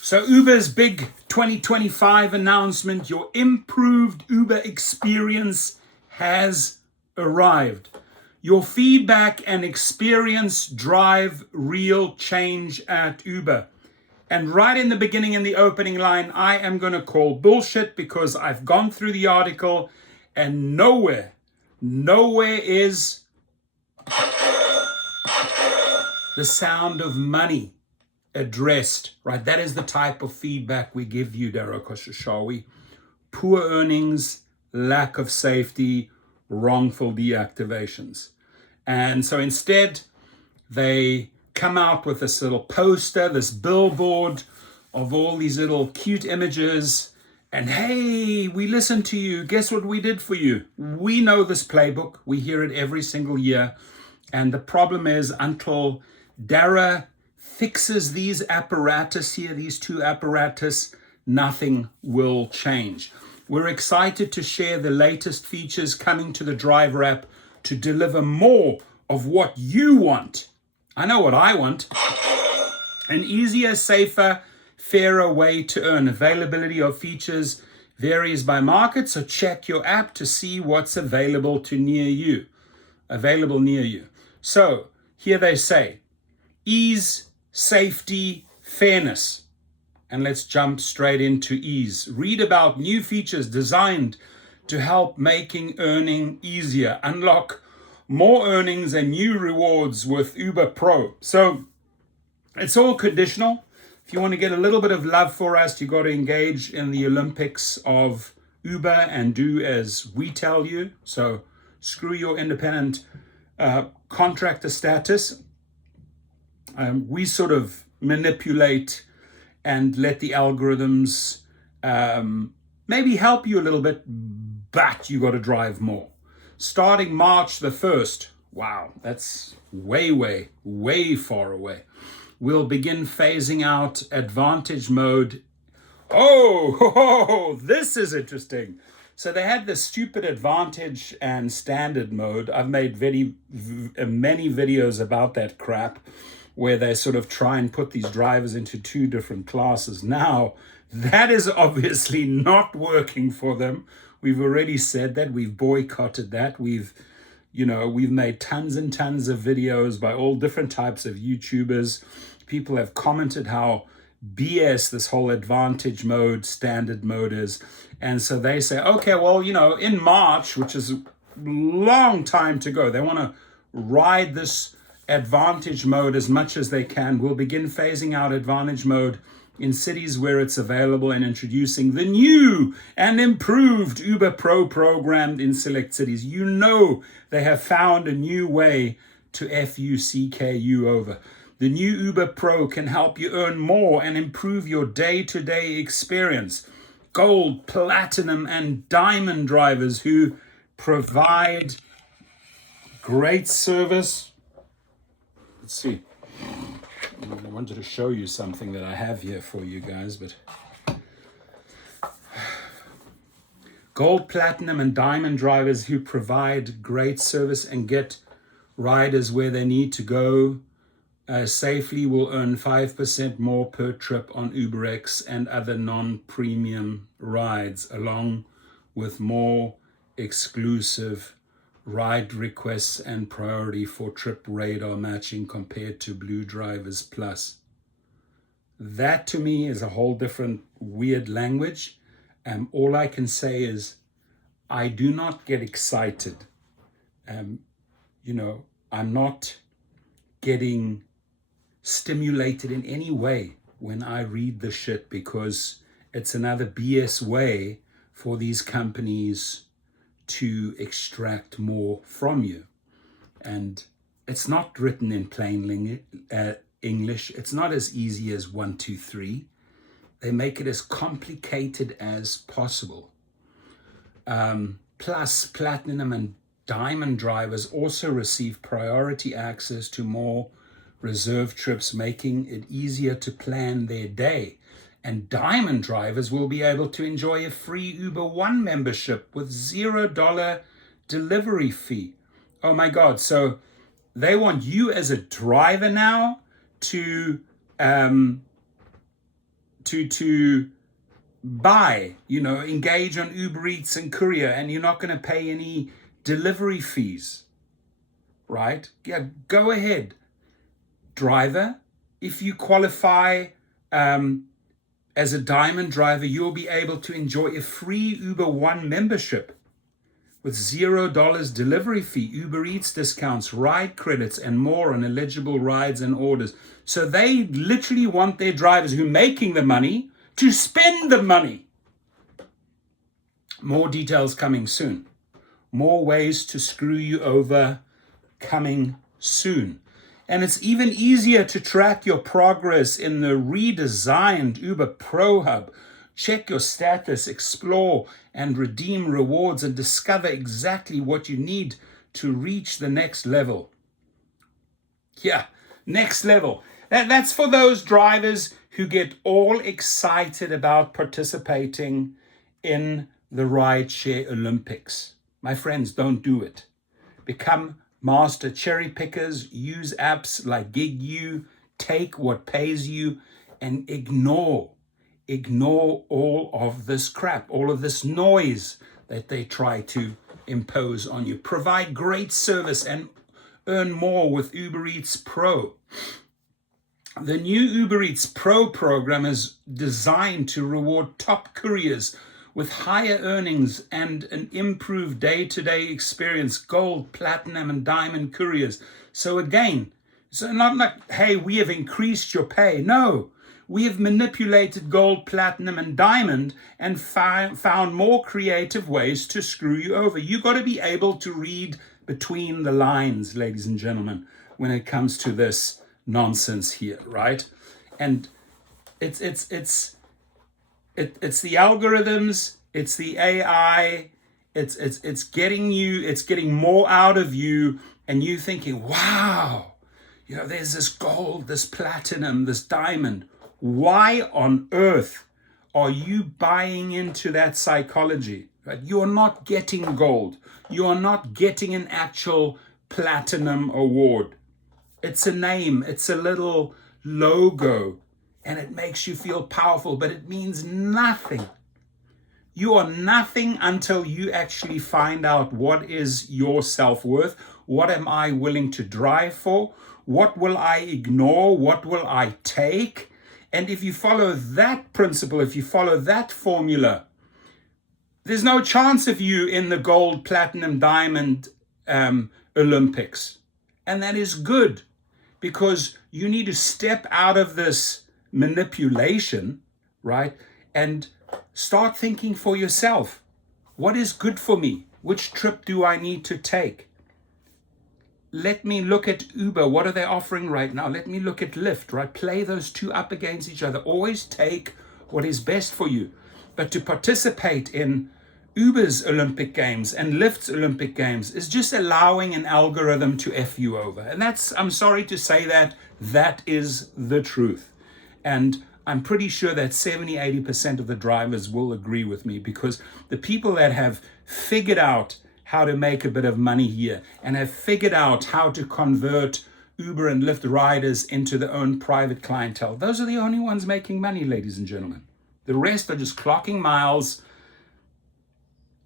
So Uber's big 2025 announcement, your improved Uber experience has arrived. Your feedback and experience drive real change at Uber. And right in the beginning, in the opening line, I am going to call bullshit because I've gone through the article and nowhere is the sound of money addressed, right? That is the type of feedback we give you, Darakosha, shall we? Poor earnings, lack of safety, wrongful deactivations. And so instead, they come out with this little poster, this billboard of all these little cute images. And hey, we listened to you. Guess what we did for you? We know this playbook. We hear it every single year. And the problem is until Dara fixes these apparatus here, these two apparatus, nothing will change. We're excited to share the latest features coming to the driver app to deliver more of what you want. I know what I want. An easier, safer, fairer way to earn. Availability of features varies by market, so check your app to see what's available near you. So here they say, ease, safety, fairness. And let's jump straight into ease. Read about new features designed to help making earning easier. Unlock more earnings and new rewards with Uber Pro. So it's all conditional. If you want to get a little bit of love for us, you got to engage in the Olympics of Uber and do as we tell you. So screw your independent contractor status. We sort of manipulate and let the algorithms maybe help you a little bit, but you got to drive more. Starting March the 1st, wow, that's way far away. We'll begin phasing out Advantage mode. Oh, this is interesting. So they had this stupid Advantage and Standard mode. I've made many videos about that crap, where they sort of try and put these drivers into two different classes. Now, that is obviously not working for them. We've already said that. We've boycotted that. We've made tons and tons of videos by all different types of YouTubers. People have commented how BS this whole Advantage mode, Standard mode is. And so they say, okay, well, in March, which is a long time to go, they want to ride this Advantage mode as much as they can. We'll begin phasing out Advantage mode in cities where it's available and introducing the new and improved Uber Pro program in select cities. They have found a new way to FUCKU over. The new Uber Pro can help you earn more and improve your day-to-day experience. Gold, platinum, and diamond drivers who provide great service. Let's see. I wanted to show you something that I have here for you guys, but gold, platinum, and diamond drivers who provide great service and get riders where they need to go safely will earn 5% more per trip on UberX and other non-premium rides, along with more exclusive ride requests and priority for trip radar matching compared to Blue Drivers Plus. That to me is a whole different weird language. All I can say is I do not get excited. I'm not getting stimulated in any way when I read the shit, because it's another BS way for these companies to extract more from you. And it's not written in plain English. It's not as easy as 1, 2, 3. They make it as complicated as possible. Plus, platinum and diamond drivers also receive priority access to more reserve trips, making it easier to plan their day. And diamond drivers will be able to enjoy a free Uber One membership with $0 delivery fee. Oh my God. So they want you as a driver now to to buy, engage on Uber Eats and Courier, and you're not going to pay any delivery fees, right? Yeah, go ahead. Driver, if you qualify as a diamond driver, you'll be able to enjoy a free Uber One membership with $0 delivery fee, Uber Eats discounts, ride credits, and more on eligible rides and orders. So they literally want their drivers who are making the money to spend the money. More details coming soon. More ways to screw you over coming soon. And it's even easier to track your progress in the redesigned Uber Pro Hub. Check your status, explore and redeem rewards, and discover exactly what you need to reach the next level. Yeah, next level. That's for those drivers who get all excited about participating in the Rideshare Olympics. My friends, don't do it. Become master cherry pickers, use apps like GigU, take what pays you, and ignore all of this crap, all of this noise that they try to impose on you. Provide great service and earn more with Uber Eats Pro. The new Uber Eats Pro program is designed to reward top couriers with higher earnings and an improved day-to-day experience, gold, platinum, and diamond couriers. So again, not like, hey, we have increased your pay. No, we have manipulated gold, platinum, and diamond and found more creative ways to screw you over. You got to be able to read between the lines, ladies and gentlemen, when it comes to this nonsense here, right? And it's the algorithms, it's the AI, it's getting more out of you, and you thinking, wow, there's this gold, this platinum, this diamond. Why on earth are you buying into that psychology? Right? You are not getting gold. You are not getting an actual platinum award. It's a name, it's a little logo, and it makes you feel powerful, but it means nothing. You are nothing until you actually find out what is your self-worth. What am I willing to drive for? What will I ignore? What will I take? And if you follow that principle, if you follow that formula, there's no chance of you in the gold, platinum, diamond Olympics. And that is good, because you need to step out of this manipulation, right? And start thinking for yourself. What is good for me? Which trip do I need to take? Let me look at Uber. What are they offering right now? Let me look at Lyft, right? Play those two up against each other. Always take what is best for you. But to participate in Uber's Olympic Games and Lyft's Olympic Games is just allowing an algorithm to F you over. And that's, I'm sorry to say that is the truth. And I'm pretty sure that 70-80% of the drivers will agree with me, because the people that have figured out how to make a bit of money here and have figured out how to convert Uber and Lyft riders into their own private clientele, those are the only ones making money, ladies and gentlemen. The rest are just clocking miles,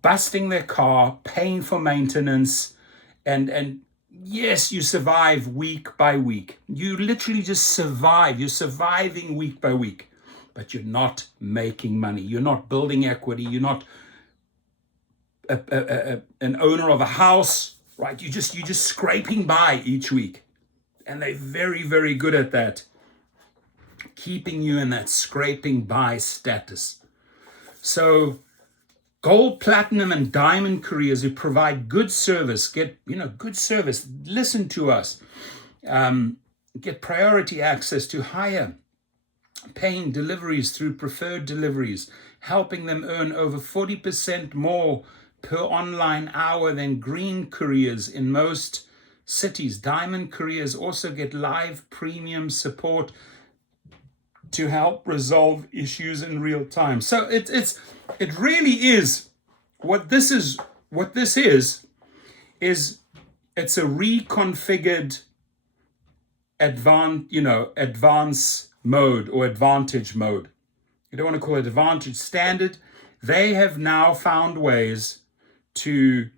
busting their car, paying for maintenance, and yes, you survive week by week. You literally just survive. You're surviving week by week, but you're not making money. You're not building equity. You're not an owner of a house, right? You're just scraping by each week. And they're very, very good at that, keeping you in that scraping by status. So gold, platinum, and diamond couriers who provide good service, get good service, listen to us, get priority access to higher paying deliveries through preferred deliveries, helping them earn over 40% more per online hour than green couriers in most cities. Diamond couriers also get live premium support to help resolve issues in real time. So it really is what this is it's a reconfigured advance mode or advantage mode. you don't want to call it advantage, standard. They have now found ways to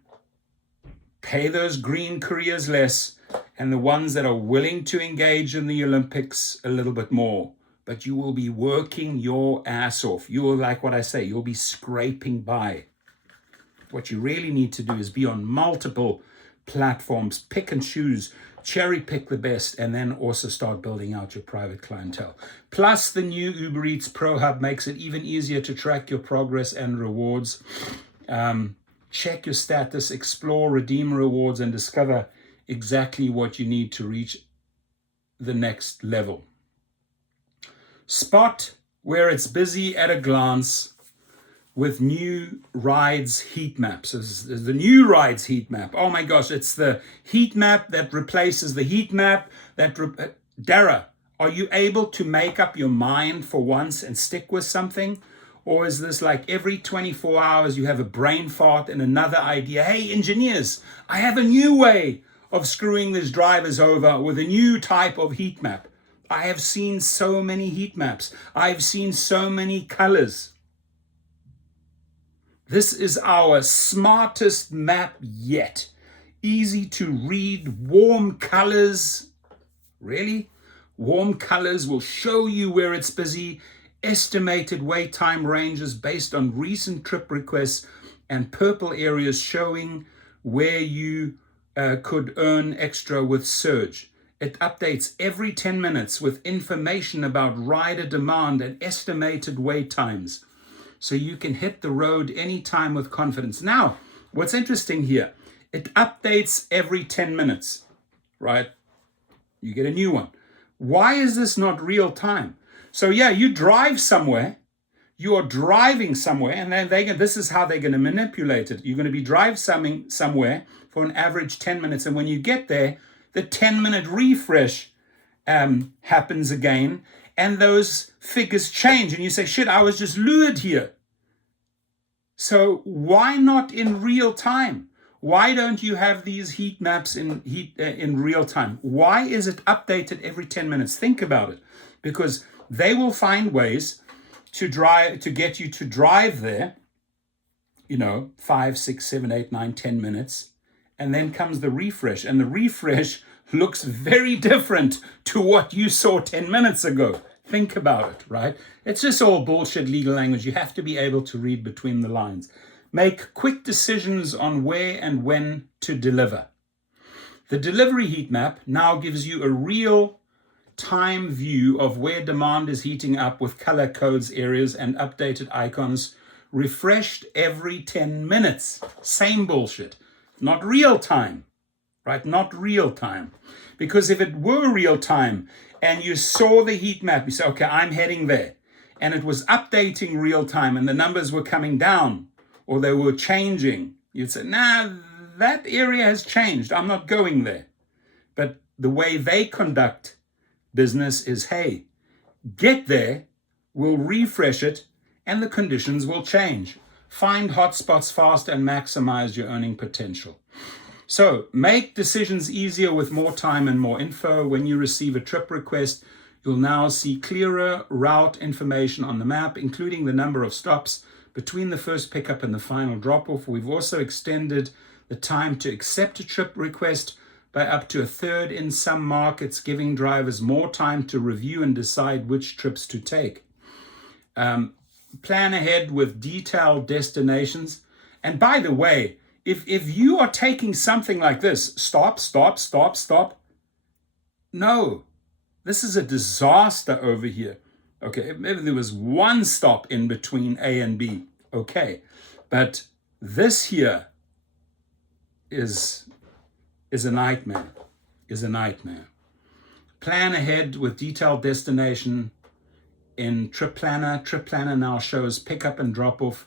pay those green couriers less, and the ones that are willing to engage in the Olympics a little bit more. But you will be working your ass off. You will, like what I say, you'll be scraping by. What you really need to do is be on multiple platforms, pick and choose, cherry pick the best, and then also start building out your private clientele. Plus, the new Uber Eats Pro Hub makes it even easier to track your progress and rewards. Check your status, explore, redeem rewards, and discover exactly what you need to reach the next level. Spot where it's busy at a glance with new rides heat maps. The new rides heat map. Oh my gosh, it's the heat map that replaces the heat map that... Dara, are you able to make up your mind for once and stick with something? Or is this like every 24 hours you have a brain fart and another idea? Hey, engineers, I have a new way of screwing these drivers over with a new type of heat map. I have seen so many heat maps. I've seen so many colors. This is our smartest map yet. Easy to read, warm colors. Really? Warm colors will show you where it's busy. Estimated wait time ranges based on recent trip requests, and purple areas showing where you could earn extra with surge. It updates every 10 minutes with information about rider demand and estimated wait times, so you can hit the road anytime with confidence. Now, what's interesting here, it updates every 10 minutes, right? You get a new one. Why is this not real time? So yeah, you drive somewhere, you are driving somewhere, and then this is how they're going to manipulate it. You're going to be driving somewhere for an average 10 minutes, and when you get there, the 10-minute refresh happens again, and those figures change, and you say, shit, I was just lured here. So why not in real time? Why don't you have these heat maps in real time? Why is it updated every 10 minutes? Think about it, because they will find ways to get you to drive there, 5, 6, 7, 8, 9, 10 minutes. And then comes the refresh. And the refresh looks very different to what you saw 10 minutes ago. Think about it, right? It's just all bullshit legal language. You have to be able to read between the lines. Make quick decisions on where and when to deliver. The delivery heat map now gives you a real time view of where demand is heating up with color codes, areas, and updated icons, refreshed every 10 minutes. Same bullshit. Not real time, right? Not real time. Because if it were real time and you saw the heat map, you say, okay, I'm heading there, and it was updating real time and the numbers were coming down or they were changing, you'd say, nah, that area has changed. I'm not going there. But the way they conduct business is, hey, get there, we'll refresh it, and the conditions will change. Find hotspots fast and maximize your earning potential. So make decisions easier with more time and more info. When you receive a trip request, you'll now see clearer route information on the map, including the number of stops between the first pickup and the final drop-off. We've also extended the time to accept a trip request by up to a third in some markets, giving drivers more time to review and decide which trips to take. Plan ahead with detailed destinations. And by the way, if you are taking something like this, stop. No, this is a disaster over here. Okay, maybe there was one stop in between A and B. Okay, but this here is a nightmare, Plan ahead with detailed destination in Trip Planner. Trip Planner now shows pickup and drop-off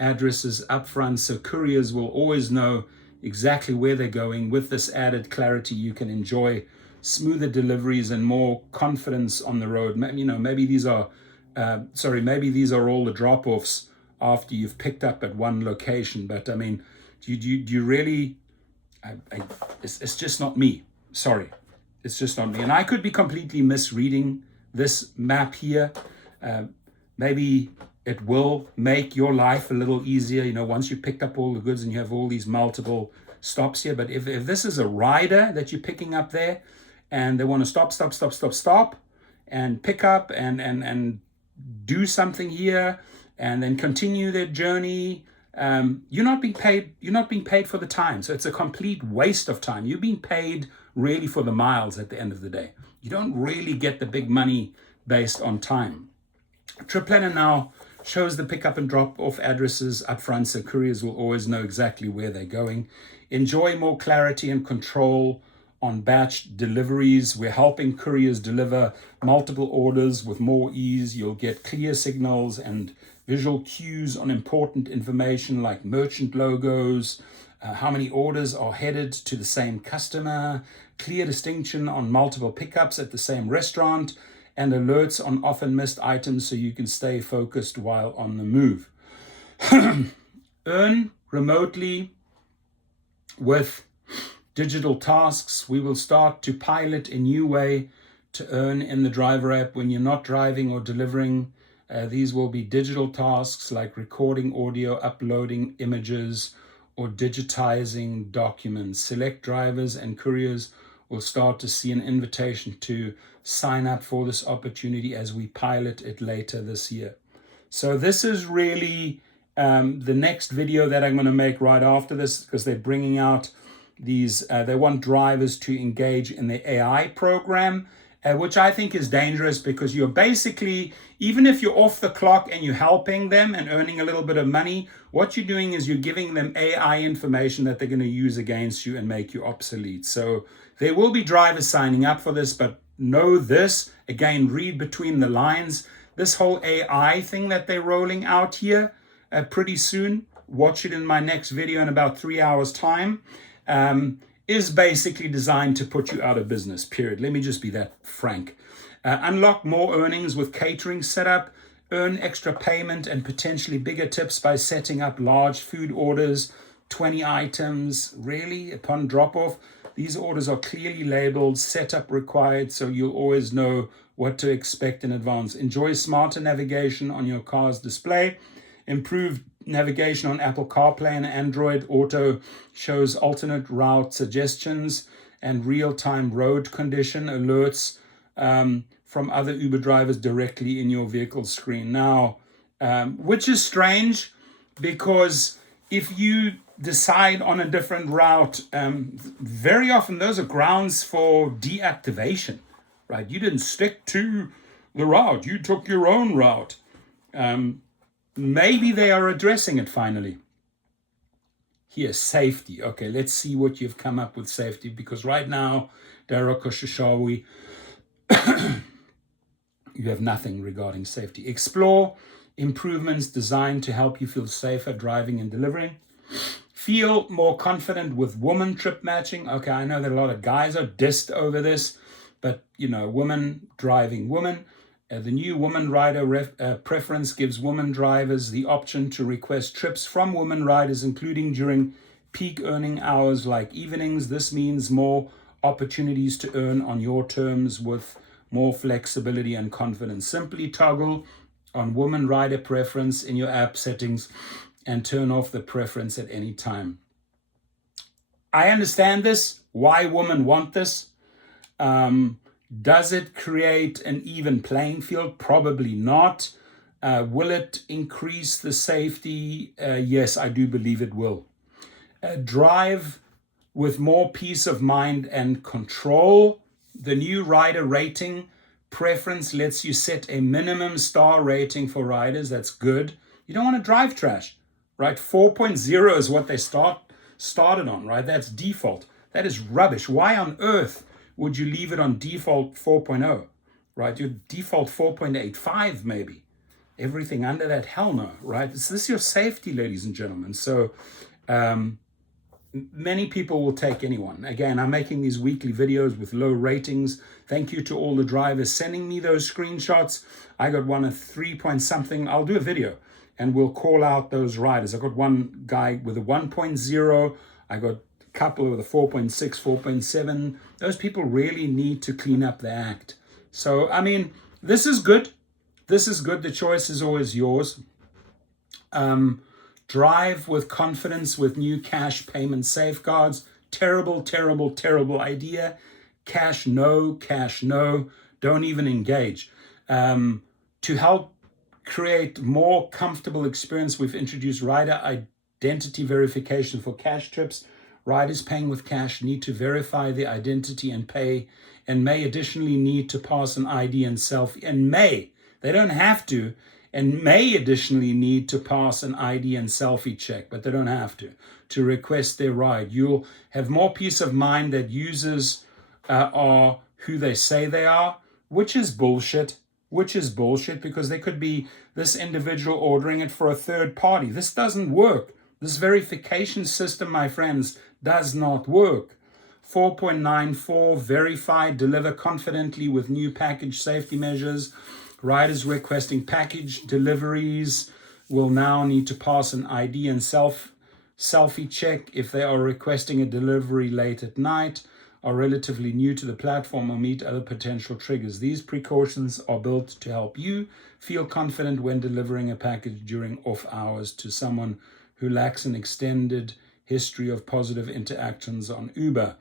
addresses up front, so couriers will always know exactly where they're going. With this added clarity, you can enjoy smoother deliveries and more confidence on the road. Maybe these are all the drop-offs after you've picked up at one location. But I mean, do you really? It's just not me. Sorry, it's just not me. And I could be completely misreading this map here. Maybe it will make your life a little easier, you know, once you picked up all the goods and you have all these multiple stops here. But if this is a rider that you're picking up there and they want to stop and pick up and do something here and then continue their journey, you're not being paid for the time. So it's a complete waste of time. You're being paid really for the miles at the end of the day. You don't really get the big money based on time. TripPlanner now shows the pickup and drop off addresses up front, so couriers will always know exactly where they're going. Enjoy more clarity and control on batch deliveries. We're helping couriers deliver multiple orders with more ease. You'll get clear signals and visual cues on important information like merchant logos, how many orders are headed to the same customer, clear distinction on multiple pickups at the same restaurant, and alerts on often missed items so you can stay focused while on the move. Earn remotely with digital tasks. We will start to pilot a new way to earn in the driver app when you're not driving or delivering. These will be digital tasks like recording audio, uploading images, or digitizing documents. Select drivers and couriers will start to see an invitation to sign up for this opportunity as we pilot it later this year. So this is really the next video that I'm going to make right after this, because they're bringing out these, they want drivers to engage in the AI program, which I think is dangerous, because you're basically, even if you're off the clock and you're helping them and earning a little bit of money, what you're doing is you're giving them AI information that they're going to use against you and make you obsolete. So there will be drivers signing up for this, but know this, again, read between the lines. This whole AI thing that they're rolling out here pretty soon, watch it in my next video in about 3 hours time, is basically designed to put you out of business, period. Let me just be that frank. Unlock more earnings with catering setup, earn extra payment and potentially bigger tips by setting up large food orders, 20 items, really, upon drop-off. These orders are clearly labeled, setup required, so you'll always know what to expect in advance. Enjoy smarter navigation on your car's display. Improved navigation on Apple CarPlay and Android Auto shows alternate route suggestions and real-time road condition alerts from other Uber drivers directly in your vehicle screen. Now, which is strange, because if you decide on a different route, very often those are grounds for deactivation, right? You didn't stick to the route, you took your own route. Maybe they are addressing it finally. Here, safety. Okay, let's see what you've come up with safety, because right now, Darako Shishawi, you have nothing regarding safety. Explore improvements designed to help you feel safer driving and delivering. Feel more confident with woman trip matching. Okay, I know that a lot of guys are dissed over this, but you know, women driving women. The new woman rider preference gives women drivers the option to request trips from women riders, including during peak earning hours like evenings. This means more opportunities to earn on your terms with more flexibility and confidence. Simply toggle on woman rider preference in your app settings and turn off the preference at any time. I understand this, why women want this. Does it create an even playing field? Probably not. Will it increase the safety? Yes, I do believe it will. Drive with more peace of mind and control. The new rider rating preference lets you set a minimum star rating for riders. That's good. You don't want to drive trash, right? 4.0 is what they started on, right? That's default. That is rubbish. Why on earth would you leave it on default 4.0, right? Your default 4.85 maybe. Everything under that, hell no, right? Is this your safety, ladies and gentlemen? So many people will take anyone. Again, I'm making these weekly videos with low ratings. Thank you to all the drivers sending me those screenshots. I got one at 3 point something. I'll do a video and we'll call out those riders. I got one guy with a 1.0. I got couple with a 4.6, 4.7. Those people really need to clean up their act. So, I mean, this is good. This is good. The choice is always yours. Drive with confidence with new cash payment safeguards. Terrible, terrible, terrible idea. Cash, no. Don't even engage. To help create more comfortable experience, we've introduced rider identity verification for cash trips. Riders paying with cash need to verify their identity and pay, and may additionally need to pass an ID and selfie. And may, they don't have to, and may additionally need to pass an ID and selfie check, but they don't have to request their ride. You'll have more peace of mind that users are who they say they are, which is bullshit, because there could be this individual ordering it for a third party. This doesn't work. This verification system, my friends, does not work. 4.94, verify, deliver confidently with new package safety measures. Riders requesting package deliveries will now need to pass an ID and selfie check if they are requesting a delivery late at night, are relatively new to the platform, or meet other potential triggers. These precautions are built to help you feel confident when delivering a package during off hours to someone who lacks an extended history of positive interactions on Uber.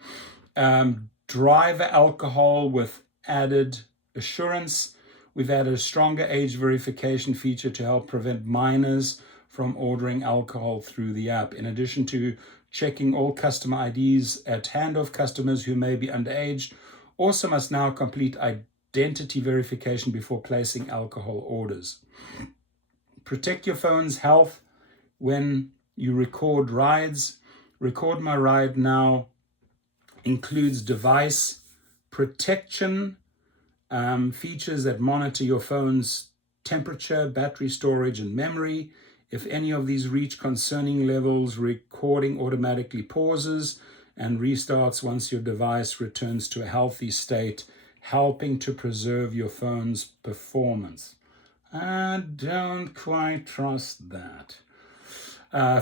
Driver alcohol with added assurance. We've added a stronger age verification feature to help prevent minors from ordering alcohol through the app. In addition to checking all customer IDs at handoff, customers who may be underage also must now complete identity verification before placing alcohol orders. Protect your phone's health when you record rides. Record My Ride now includes device protection, features that monitor your phone's temperature, battery storage, and memory. If any of these reach concerning levels, recording automatically pauses and restarts once your device returns to a healthy state, helping to preserve your phone's performance. I don't quite trust that.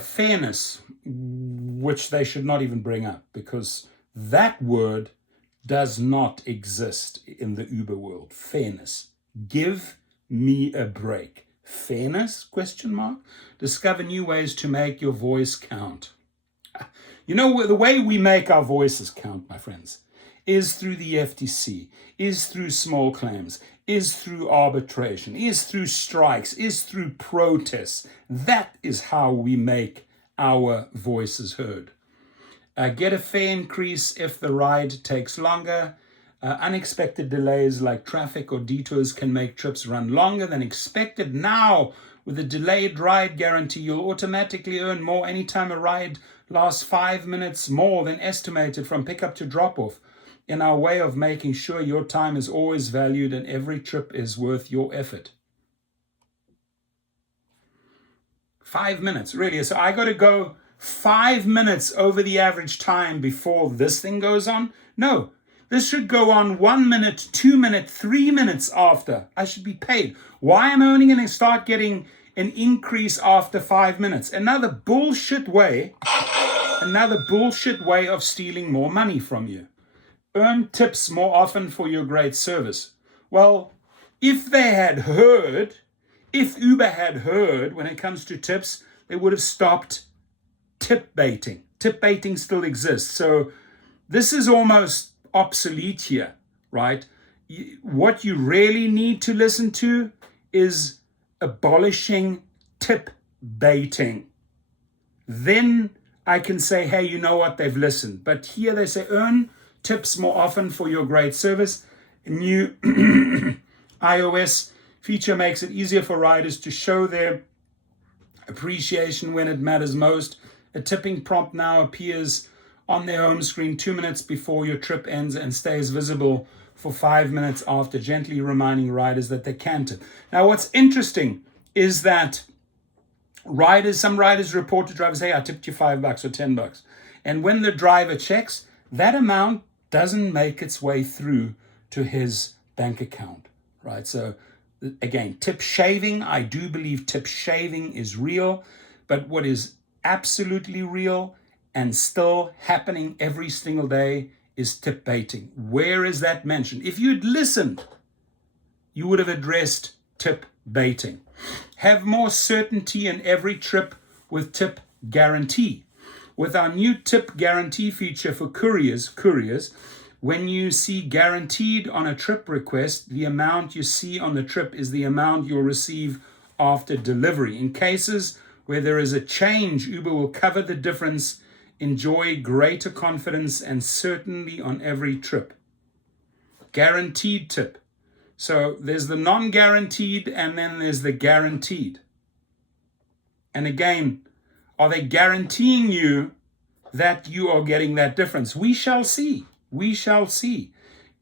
Fairness, which they should not even bring up, because that word does not exist in the Uber world. Fairness. Give me a break. Fairness? ? Discover new ways to make your voice count. You know, the way we make our voices count, my friends, is through the FTC, is through small claims, is through arbitration, is through strikes, is through protests. That is how we make our voices heard. Get a fare increase if the ride takes longer. Unexpected delays like traffic or detours can make trips run longer than expected. Now, with a delayed ride guarantee, you'll automatically earn more anytime a ride lasts 5 minutes more than estimated from pickup to drop-off. In our way of making sure your time is always valued and every trip is worth your effort. 5 minutes, really. So I got to go 5 minutes over the average time before this thing goes on? No, this should go on 1 minute, 2 minutes, 3 minutes after. I should be paid. Why am I only going to start getting an increase after 5 minutes? Another bullshit way of stealing more money from you. Earn tips more often for your great service. Well, if Uber had heard when it comes to tips, they would have stopped tip baiting. Tip baiting still exists. So this is almost obsolete here, right? What you really need to listen to is abolishing tip baiting. Then I can say, hey, you know what? They've listened. But here they say, earn tips more often for your great service. A new iOS feature makes it easier for riders to show their appreciation when it matters most. A tipping prompt now appears on their home screen 2 minutes before your trip ends and stays visible for 5 minutes after, gently reminding riders that they can tip. Now, what's interesting is that some riders report to drivers, hey, I tipped you $5 or $10. And when the driver checks, that amount doesn't make its way through to his bank account, right? So again, tip shaving, I do believe tip shaving is real, but what is absolutely real and still happening every single day is tip baiting. Where is that mentioned? If you'd listened, you would have addressed tip baiting. Have more certainty in every trip with tip guarantee. With our new tip guarantee feature for couriers, when you see guaranteed on a trip request, the amount you see on the trip is the amount you'll receive after delivery. In cases where there is a change, Uber will cover the difference. Enjoy greater confidence and certainty on every trip. Guaranteed tip. So there's the non-guaranteed and then there's the guaranteed. And again, are they guaranteeing you that you are getting that difference? We shall see. We shall see.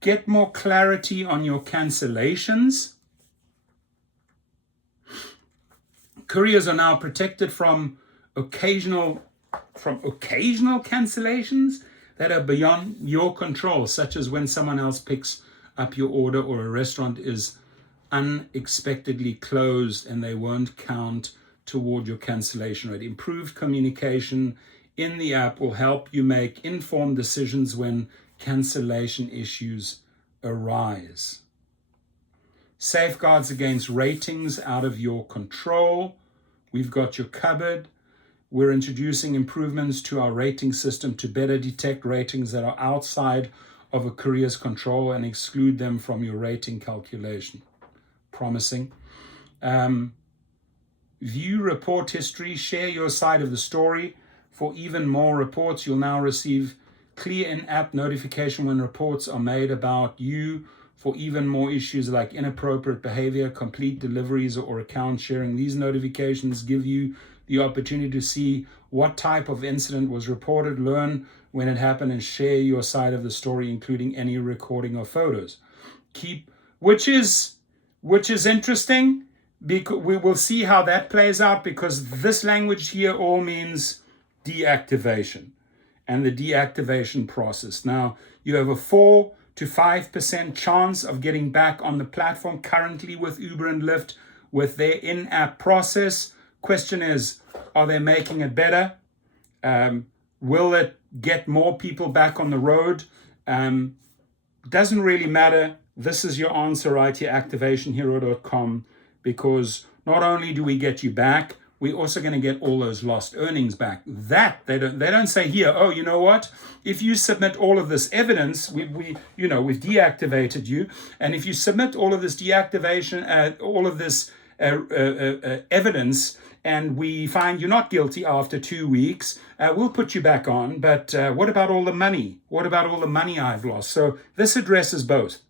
Get more clarity on your cancellations. Couriers are now protected from occasional cancellations that are beyond your control, such as when someone else picks up your order or a restaurant is unexpectedly closed and they won't count toward your cancellation rate. Improved communication in the app will help you make informed decisions when cancellation issues arise. Safeguards against ratings out of your control. We've got you covered. We're introducing improvements to our rating system to better detect ratings that are outside of a courier's control and exclude them from your rating calculation. Promising. View report history. Share your side of the story. For even more reports, you'll now receive clear in-app notification when reports are made about you. For even more issues like inappropriate behavior, complete deliveries, or account sharing, these notifications give you the opportunity to see what type of incident was reported, learn when it happened, and share your side of the story, including any recording or photos. Which is interesting, because we will see how that plays out, because this language here all means deactivation and the deactivation process. Now, you have a 4 to 5% chance of getting back on the platform currently with Uber and Lyft with their in-app process. Question is, are they making it better? Will it get more people back on the road? Doesn't really matter. This is your answer right here, activationhero.com, because not only do we get you back, we're also going to get all those lost earnings back. That they don't say here, oh, you know what? If you submit all of this evidence, we've deactivated you, and if you submit all of this deactivation, all of this evidence, and we find you're not guilty after 2 weeks, we'll put you back on. But what about all the money? What about all the money I've lost? So this addresses both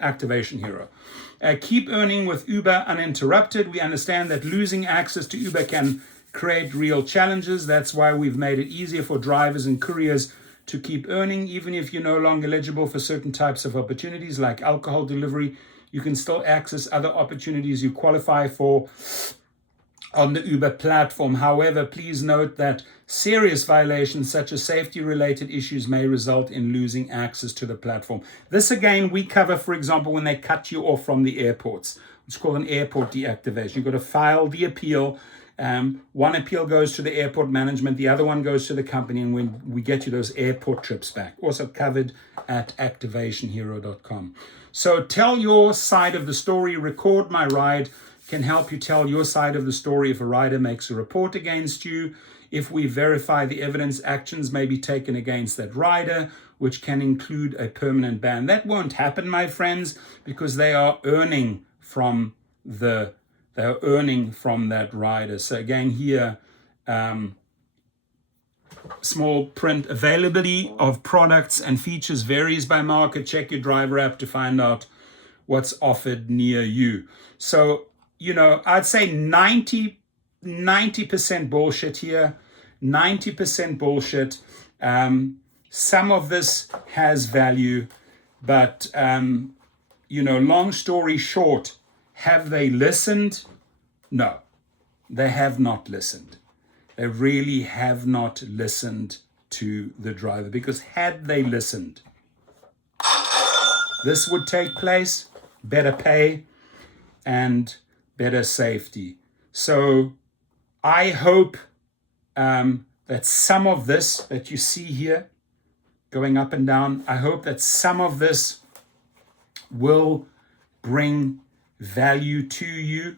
Activation Hero. Keep earning with Uber uninterrupted. We understand that losing access to Uber can create real challenges. That's why we've made it easier for drivers and couriers to keep earning. Even if you're no longer eligible for certain types of opportunities like alcohol delivery, you can still access other opportunities you qualify for on the Uber platform. However, please note that serious violations such as safety-related issues may result in losing access to the platform. This, again, we cover, for example, when they cut you off from the airports. It's called an airport deactivation. You've got to file the appeal. One appeal goes to the airport management, the other one goes to the company, and when we get you those airport trips back. Also covered at activationhero.com. So tell your side of the story. Record My Ride can help you tell your side of the story. If a rider makes a report against you, if we verify the evidence, actions may be taken against that rider, which can include a permanent ban. That won't happen, my friends, because they are earning from that rider. So again here, small print, availability of products and features varies by market. Check your driver app to find out what's offered near you. So, I'd say 90% bullshit here, 90% bullshit. Some of this has value, but, long story short, have they listened? No, they have not listened. They really have not listened to the driver, because had they listened, this would take place, better pay and better safety. So I hope that some of this that you see here going up and down, I hope that some of this will bring value to you,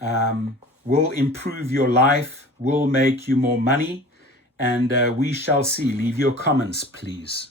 will improve your life, will make you more money, and we shall see. Leave your comments, please.